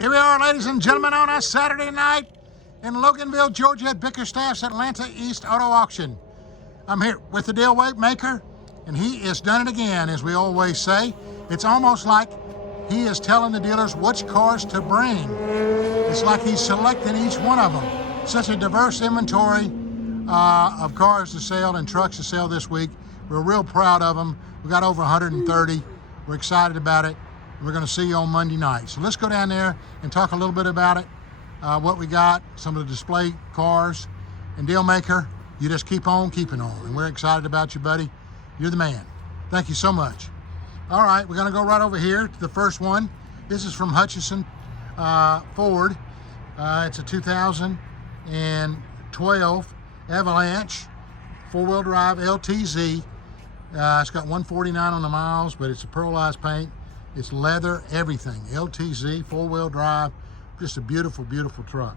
Here we are, ladies and gentlemen, on a Saturday night in Loganville, Georgia at Bickerstaff's Atlanta East Auto Auction. I'm here with the DealMaker, and he has done it again, as we always say. It's almost like he is telling the dealers which cars to bring. It's like he's selecting each one of them. Such a diverse inventory of cars to sell and trucks to sell this week. We're real proud of them. We got over 130. We're excited about it. We're going to see you on Monday night. So let's go down there and talk a little bit about it, what we got, some of the display cars. And DealMaker, you just keep on keeping on. And we're excited about you, buddy. You're the man. Thank you so much. All right, we're going to go right over here to the first one. This is from Hutchinson Ford. It's a 2012 Avalanche, four-wheel drive LTZ. It's got 149 on the miles, but it's a pearlized paint. It's leather, everything. LTZ, four-wheel drive, just a beautiful, beautiful truck.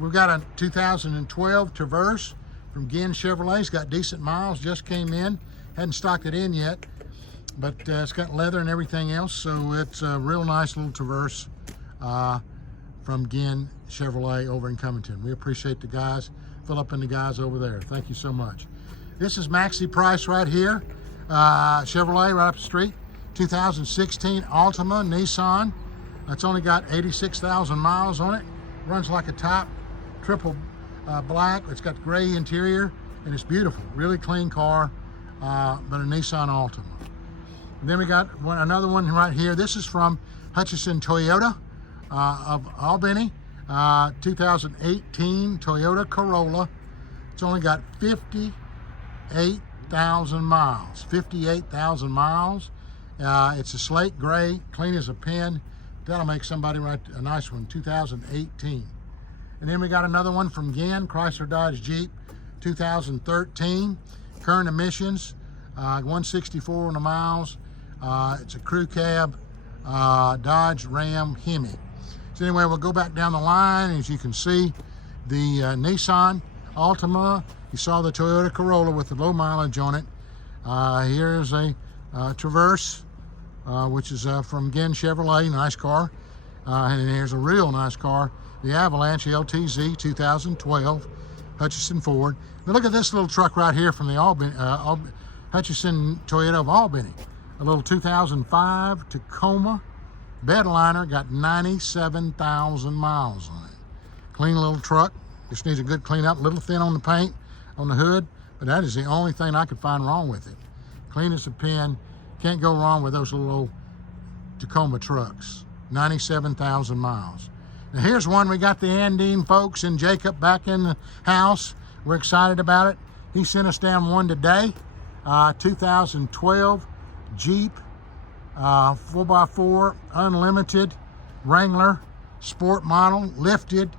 We've got a 2012 Traverse from Ginn Chevrolet. It's got decent miles, just came in. Hadn't stocked it in yet, but it's got leather and everything else, so it's a real nice little Traverse from Ginn Chevrolet over in Covington. We appreciate the guys, Philip and the guys over there. Thank you so much. This is Maxi Price right here, Chevrolet right up the street. 2016 Altima Nissan. It's only got 86,000 miles on it. Runs like a top, triple black. It's got gray interior, and it's beautiful. Really clean car, but a Nissan Altima. And then we got another one right here. This is from Hutchinson Toyota of Albany. 2018 Toyota Corolla. It's only got 58,000 miles. 58,000 miles. It's a slate gray, clean as a pin. That'll make somebody write a nice one, 2018. And then we got another one from Ginn, Chrysler Dodge Jeep, 2013. Current emissions, 164 on the miles. It's a crew cab, Dodge Ram Hemi. So anyway, we'll go back down the line. As you can see, the Nissan Altima. You saw the Toyota Corolla with the low mileage on it. Here's a Traverse, which is from Ginn Chevrolet, nice car. And here's a real nice car, the Avalanche LTZ 2012 Hutchinson Ford. Now look at this little truck right here from the Hutchinson Toyota of Albany. A little 2005 Tacoma bedliner, got 97,000 miles on it. Clean little truck, just needs a good clean up, a little thin on the paint, on the hood, but that is the only thing I could find wrong with it. Clean as a pin. Can't go wrong with those little old Tacoma trucks. 97,000 miles. Now here's one. We got the Andine folks and Jacob back in the house. We're excited about it. He sent us down one today. 2012 Jeep 4x4 Unlimited Wrangler sport model, lifted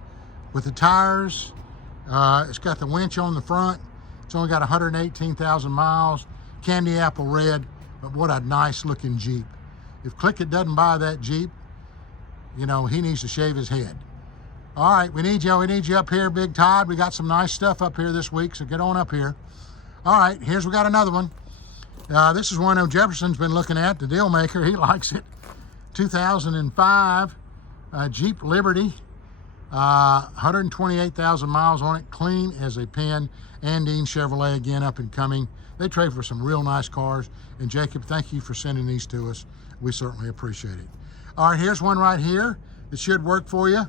with the tires. It's got the winch on the front. It's only got 118,000 miles. Candy apple red, but what a nice looking Jeep. If Clickett doesn't buy that Jeep, you know, he needs to shave his head. All right, we need you up here, Big Todd. We got some nice stuff up here this week, so get on up here. All right, we got another one. This is one Jefferson's been looking at, the DealMaker. He likes it. 2005 Jeep Liberty, 128,000 miles on it, clean as a pin. Andine Chevrolet, again, up and coming. They trade for some real nice cars. And Jacob, thank you for sending these to us. We certainly appreciate it. All right, here's one right here that should work for you.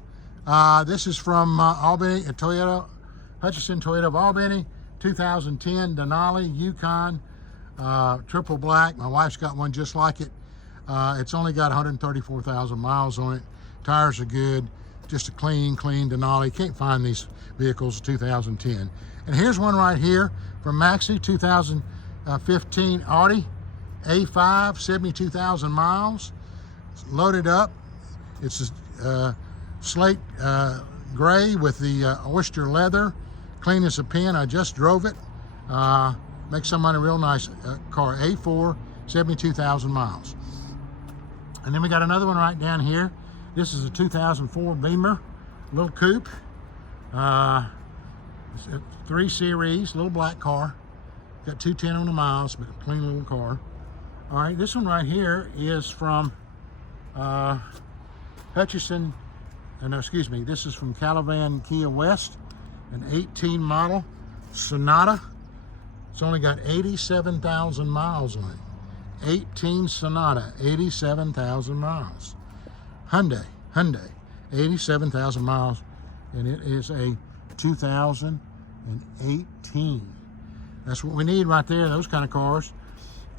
This is from Albany, Hutchinson Toyota of Albany, 2010 Denali Yukon, triple black. My wife's got one just like it. It's only got 134,000 miles on it. Tires are good. Just a clean Denali. Can't find these vehicles 2010. And here's one right here from Maxi, 2015 Audi A5, 72,000 miles. It's loaded up. It's a slate gray with the oyster leather, clean as a pin. I just drove it. Makes somebody a real nice car. A4, 72,000 miles. And then we got another one right down here. This is a 2004 Beamer, little coupe. It's a 3 Series, little black car. Got 210 on the miles, but a clean little car. All right, this one right here is from Hutchinson, no, excuse me, this is from Caravan Kia West, an 18 model Sonata. It's only got 87,000 miles on it. 18 Sonata, 87,000 miles. Hyundai, 87,000 miles, and it is a 2018. That's what we need right there, those kind of cars.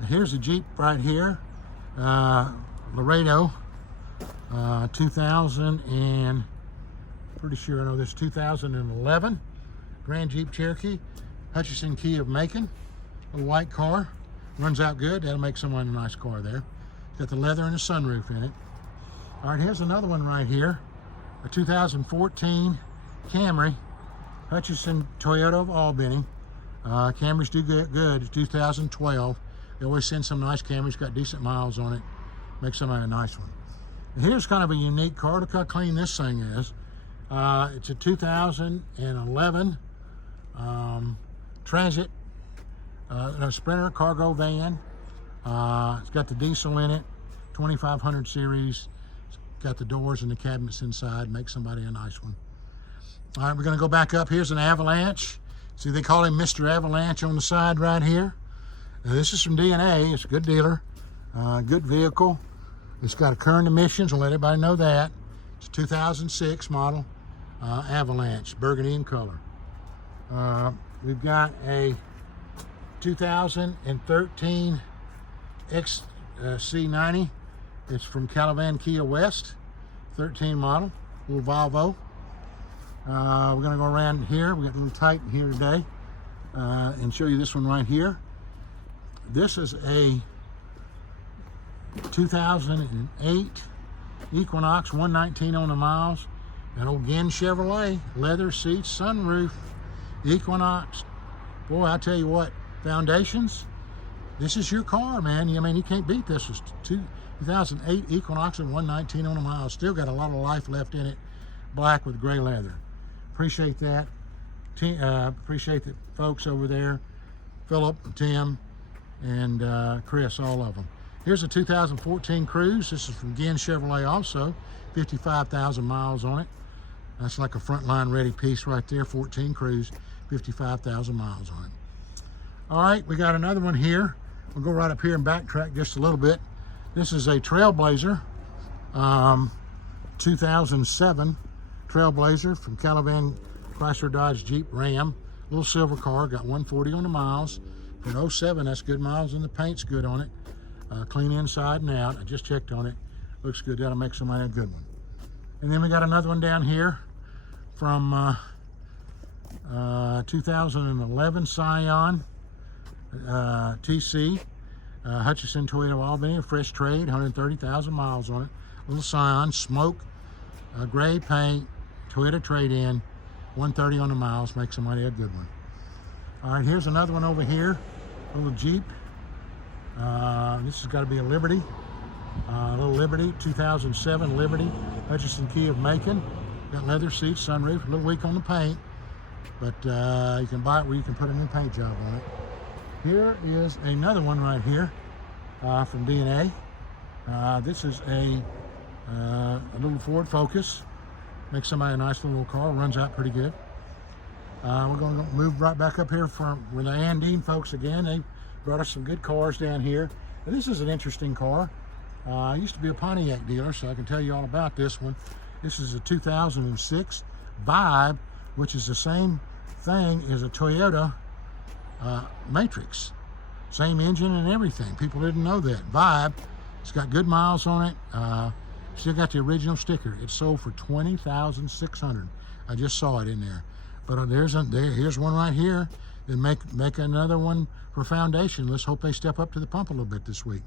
Here's a Jeep right here, Laredo, 2000 and, pretty sure I know this, 2011 Grand Jeep Cherokee, Hutchinson Key of Macon, a white car, runs out good. That'll make someone a nice car there. Got the leather and a sunroof in it. All right, here's another one right here, a 2014 Camry, Hutchinson Toyota of Albany. Camrys do good. It's 2012. They always send some nice Camrys, got decent miles on it. Make somebody a nice one. And here's kind of a unique car. Look how clean this thing is. It's a 2011 Transit, no, Sprinter cargo van. It's got the diesel in it, 2500 series. It's got the doors and the cabinets inside. Make somebody a nice one. All right, we're going to go back up. Here's an Avalanche. See, they call him Mr. Avalanche on the side right here. Now, this is from DNA. It's a good dealer, good vehicle. It's got a current emissions. I'll let everybody know that. It's a 2006 model Avalanche, burgundy in color. We've got a 2013 XC90. It's from Caravan Kia West, 13 model, little Volvo. We're going to go around here. We got a little tight here today, and show you this one right here. This is a 2008 Equinox, 119 on the miles. An old Ginn Chevrolet, leather seats, sunroof, Equinox. Boy, I tell you what, foundations. This is your car, man. I mean, you can't beat this. It's 2008 Equinox and 119 on the miles. Still got a lot of life left in it. Black with gray leather. Appreciate that. Appreciate the folks over there, Philip, Tim, and Chris, all of them. Here's a 2014 Cruise. This is from Ginn Chevrolet also, 55,000 miles on it. That's like a frontline ready piece right there, 14 Cruise, 55,000 miles on it. All right, we got another one here. We'll go right up here and backtrack just a little bit. This is a Trailblazer, 2007 Trailblazer from Caravan Chrysler Dodge Jeep Ram. Little silver car, got 140 on the miles. For 07, that's good miles, and the paint's good on it. Clean inside and out. I just checked on it. Looks good. That'll make somebody a good one. And then we got another one down here from 2011 Scion TC, Hutchinson Toyota Albany, a fresh trade, 130,000 miles on it. Little Scion, smoke, gray paint, Toyota trade-in, 130 on the miles. Make somebody a good one. All right, here's another one over here, a little Jeep. This has got to be a Liberty, little Liberty, 2007 Liberty, Hutchinson Key of Macon. Got leather seats, sunroof, a little weak on the paint, but you can buy it where you can put a new paint job on it. Here is another one right here from DNA. This is a little Ford Focus. Makes somebody a nice little car, runs out pretty good. We're going to move right back up here with the Andine folks again. They brought us some good cars down here. And this is an interesting car. I used to be a Pontiac dealer, so I can tell you all about this one. This is a 2006 Vibe, which is the same thing as a Toyota Matrix. Same engine and everything. People didn't know that. Vibe, it's got good miles on it. Still got the original sticker. It sold for $20,600. I just saw it in there. But here's one right here. Then make another one for foundation. Let's hope they step up to the pump a little bit this week.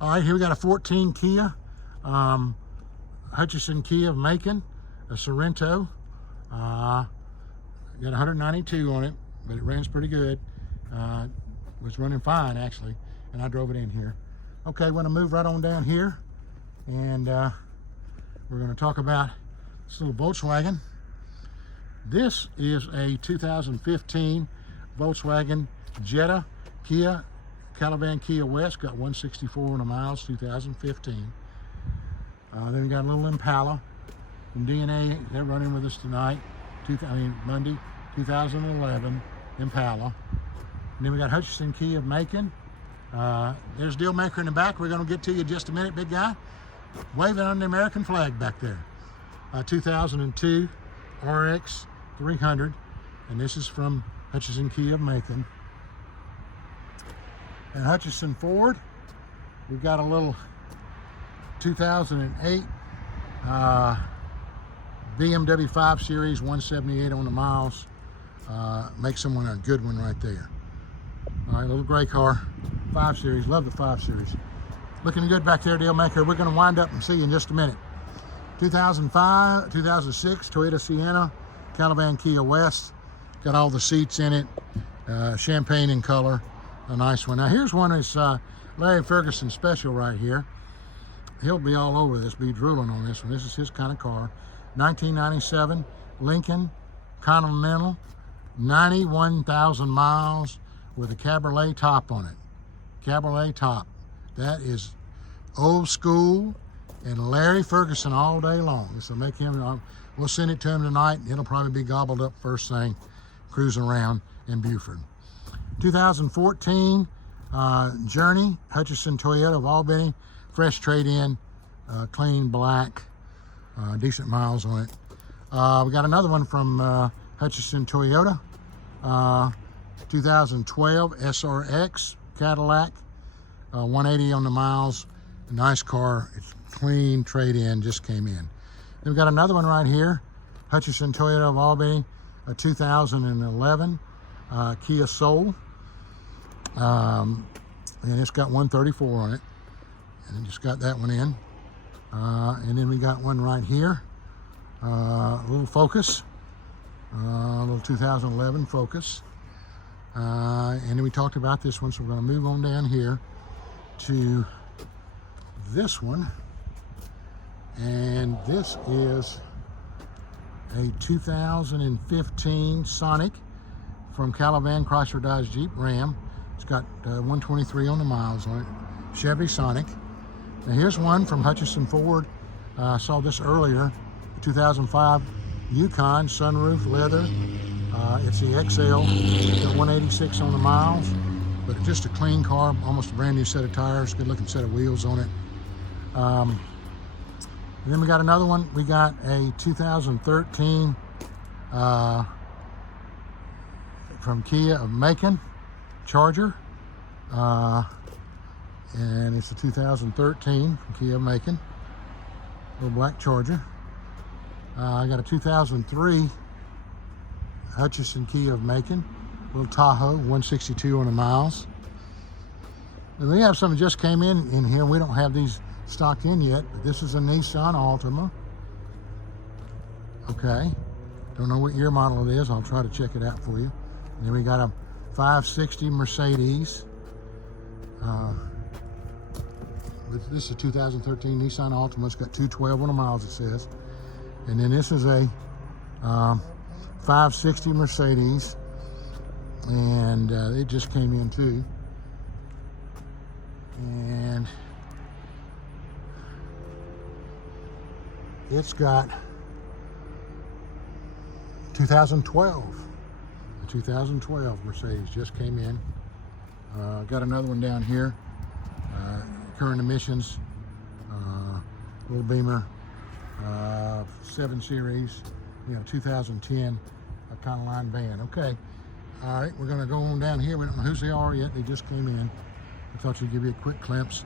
All right, here we got a 14 Kia, Hutchinson Key of Macon, a Sorrento. Got 192 on it, but it runs pretty good. Was running fine actually, and I drove it in here. Okay, we're gonna move right on down here, and we're gonna talk about this little Volkswagen. This is a 2015 Volkswagen Jetta, Caravan Kia West, got 164 on the miles, 2015. Then we got a little Impala from DNA. They're running with us tonight. Monday, 2011 Impala. And then we got Hutchinson Key of Macon. There's DealMaker in the back. We're going to get to you in just a minute, big guy. Waving on the American flag back there. 2002 RX 300. And this is from Hutchinson Key of Macon. And Hutchinson Ford, we've got a little 2008 BMW 5 Series, 178 on the miles. Makes someone a good one right there. All right, little gray car, 5 Series. Love the 5 Series. Looking good back there, DealMaker. We're going to wind up and see you in just a minute. 2006 Toyota Sienna, Caliban Kia West. Got all the seats in it, champagne in color. A nice one. Now here's one that's Larry Ferguson special right here. He'll be all over this, be drooling on this one. This is his kind of car. 1997 Lincoln Continental, 91,000 miles with a cabriolet top on it. Cabriolet top. That is old school and Larry Ferguson all day long. So make him, we'll send it to him tonight. It'll probably be gobbled up first thing, cruising around in Buford. 2014 Journey, Hutchinson Toyota of Albany, fresh trade-in, clean black, decent miles on it. We got another one from Hutchinson Toyota, 2012 SRX Cadillac, 180 on the miles, nice car, it's clean trade-in, just came in. Then we got another one right here, Hutchinson Toyota of Albany, a 2011 Kia Soul. And it's got 134 on it, and it just got that one in. And then we got one right here, a little Focus, a little 2011 Focus. And then we talked about this one, so we're going to move on down here to this one. And this is a 2015 Sonic from Caliban Chrysler Dodge Jeep Ram. It's got 123 on the miles on it. Chevy Sonic. Now here's one from Hutchinson Ford. I saw this earlier. 2005 Yukon, sunroof, leather. It's the XL. Got 186 on the miles. But just a clean car, almost a brand new set of tires. Good looking set of wheels on it. And then we got another one. We got a 2013 from Kia of Macon Charger, and it's a 2013 from Kia of Macon, little black Charger. I got a 2003 Hutchinson Kia of Macon, little Tahoe, 162 on the miles. And we have some that just came in here. We don't have these stocked in yet, but this is a Nissan Altima. Okay, don't know what year model it is. I'll try to check it out for you. And then we got a 560 Mercedes. This is a 2013 Nissan Altima. It's got 212 on the miles, it says. And then this is a 560 Mercedes, and it just came in too. And it's got 2012. The 2012 Mercedes just came in. Got another one down here. Current emissions, little Beamer, 7 Series, 2010 Econoline van. Okay, all right, we're gonna go on down here. We don't know whose they are yet. They just came in. I thought you'd give you a quick glimpse.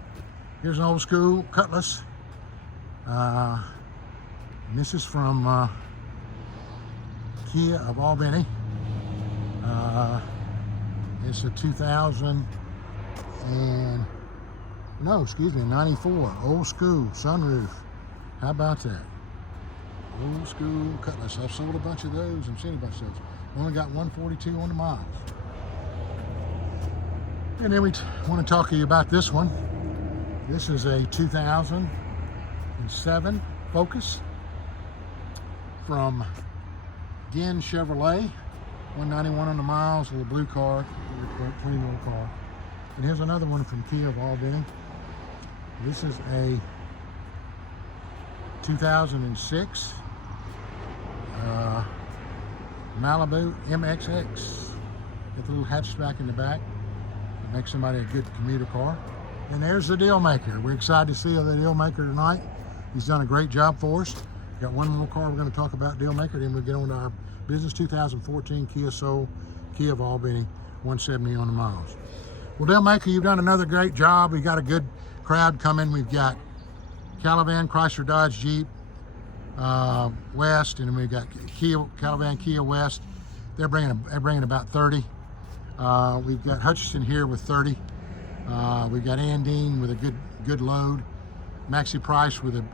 Here's an old school Cutlass. And this is from Kia of Albany. It's a 94, old school, sunroof. How about that? Old school Cutlass. I've sold a bunch of those and seen a bunch of those. Only got 142 on the miles. And then we want to talk to you about this one. This is a 2007 Focus from Ginn Chevrolet. 191 on the miles, a little blue car, clean little car. And here's another one from Kia of Albany. This is a 2006 Malibu MXX. Got the little hatchback in the back. It makes somebody a good commuter car. And there's the DealMaker. We're excited to see the DealMaker tonight. He's done a great job for us. Got one more car we're going to talk about, DealMaker, then we'll get on to our business 2014 Kia Soul, Kia of Albany, 170 on the miles. Well, DealMaker, you've done another great job. We got a good crowd coming. We've got Caravan, Chrysler, Dodge, Jeep, West, and then we've got Kia, Caravan, Kia West. They're bringing about 30. We've got Hutchinson here with 30. We've got Andine with a good load. Maxi Price with a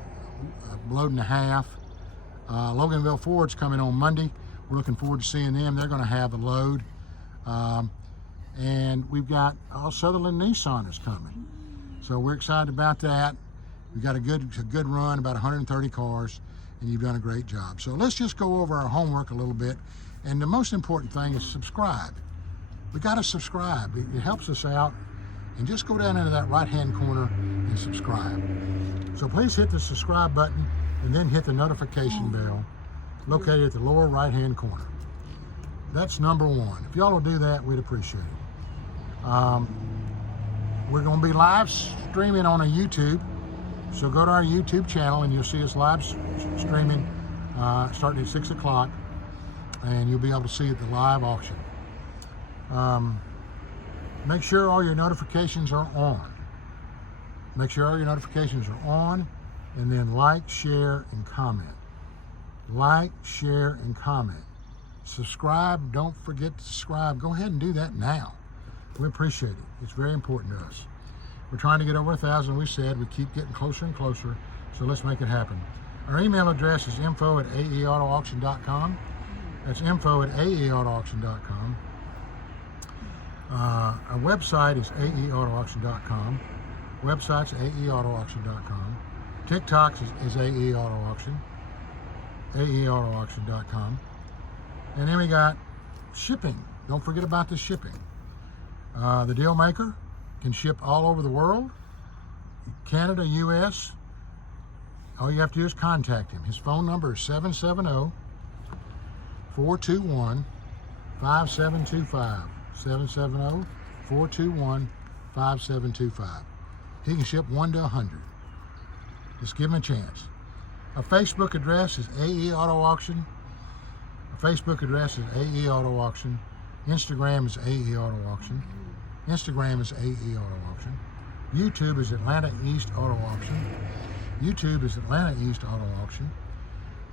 load and a half. Loganville Ford's coming on Monday. We're looking forward to seeing them. They're going to have a load. And we've got Sutherland Nissan is coming. So we're excited about that. We've got a good run, about 130 cars, and you've done a great job. So let's just go over our homework a little bit. And the most important thing is subscribe. We got to subscribe. It helps us out. And just go down into that right-hand corner and subscribe. So please hit the subscribe button and then hit the notification bell located at the lower right-hand corner. That's number one. If y'all will do that, we'd appreciate it. We're going to be live streaming on a YouTube. So go to our YouTube channel and you'll see us live streaming starting at 6 o'clock. And you'll be able to see it, the live auction. Make sure all your notifications are on. Make sure all your notifications are on, and then like, share, and comment. Like, share, and comment. Subscribe, don't forget to subscribe. Go ahead and do that now. We appreciate it. It's very important to us. We're trying to get over 1,000, we said. We keep getting closer and closer, so let's make it happen. Our email address is info@aeautoauction.com. That's info@aeautoauction.com. Our website is aeautoauction.com. Website's aeautoauction.com. TikTok is aeautoauction. aeautoauction.com. And then we got shipping. Don't forget about the shipping. The DealMaker can ship all over the world. Canada, US. All you have to do is contact him. His phone number is 770-421-5725. 770-421-5725. He can ship 1 to 100. Just give him a chance. Our Facebook address is AE Auto Auction. Our Facebook address is AE Auto Auction. Instagram is AE Auto Auction. Instagram is AE Auto Auction. YouTube is Atlanta East Auto Auction. YouTube is Atlanta East Auto Auction.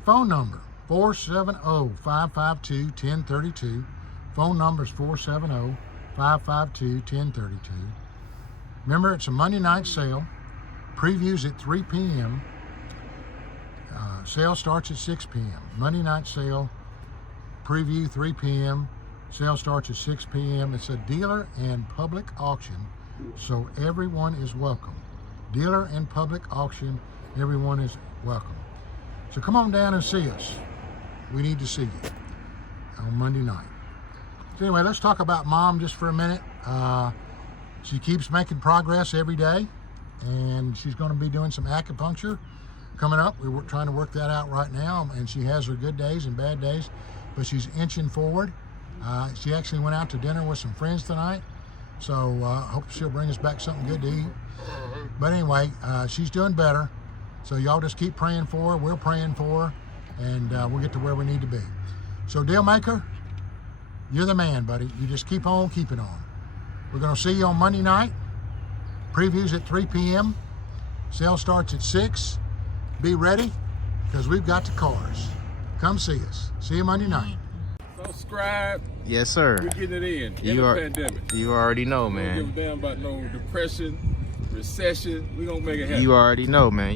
Phone number 470-552-1032. Phone number is 470-552-1032. Remember, it's a Monday night sale. Previews at 3 p.m. Sale starts at 6 p.m. Monday night sale. Preview 3 p.m. Sale starts at 6 p.m. It's a dealer and public auction, so everyone is welcome. Dealer and public auction, everyone is welcome. So come on down and see us. We need to see you on Monday night. So anyway, let's talk about Mom just for a minute. She keeps making progress every day, and she's going to be doing some acupuncture coming up. We're trying to work that out right now, and she has her good days and bad days, but she's inching forward. She actually went out to dinner with some friends tonight, so hope she'll bring us back something good to eat. But anyway, she's doing better, so y'all just keep praying for her. We're praying for her, and we'll get to where we need to be. So DealMaker, you're the man, buddy. You just keep on keeping on. We're going to see you on Monday night. Previews at 3 p.m. Sale starts at 6. Be ready, because we've got the cars. Come see us. See you Monday night. Subscribe. Yes, sir. We're getting it in You the are, pandemic. you already know, We don't man. give a damn about no depression, recession. We're going to make it happen. You already know, man.